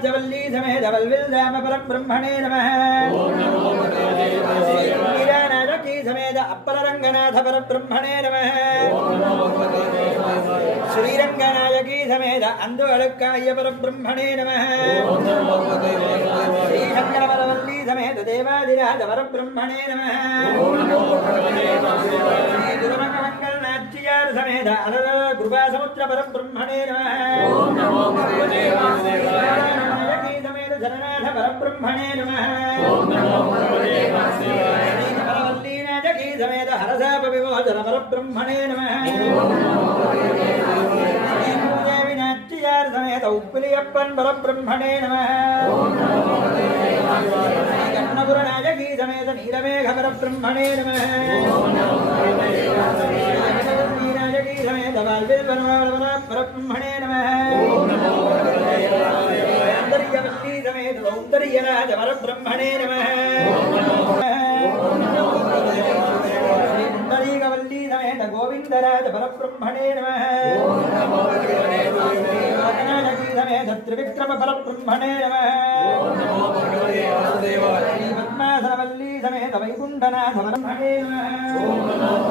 नीलाब्जवल्ली समेत वल्विल्दाम परब्रह्मणे नमः मीरानायकी समेत अप्पलरंगनाथ परब्रह्मणे नमः श्रीरंगनायकी समेत अंदुअलक्काय परब्रह्मणे नमः श्रीशंकरवरवल्ली समेत देवादिराज परब्रह्मणे नमः श्रीगुरुमंगलनाथ्यार समेत अनल कृपासमुद्र परब्रह्मणे नमः नायकी समेत जननाथ परब्रह्मणे नमः श्रीकमलवल्ली नायकी समेत हरसाप विमोचन परब्रह्मणे नमः श्रीभूदेवी नाट्यार समेत उप्पिलियप्पन परब्रह्मणे नमः श्रीकर्णपुरनायकी समेत नीलमेघ परब्रह्मणे नमः नायकी समेत वाल्विल्वनवरब्रह्मणे नमः सौन्दर्यवल्ली समेत सौन्दर्यराज परब्रह्मणे नमः श्रीपुण्डरीकवल्ली समेत गोविन्दराज परब्रह्मणे नमः नायकी समेत त्रिविक्रम परब्रह्मणे नमः श्रीपद्मासनवल्ली समेत वैकुण्ठनाथ परब्रह्मणे नमः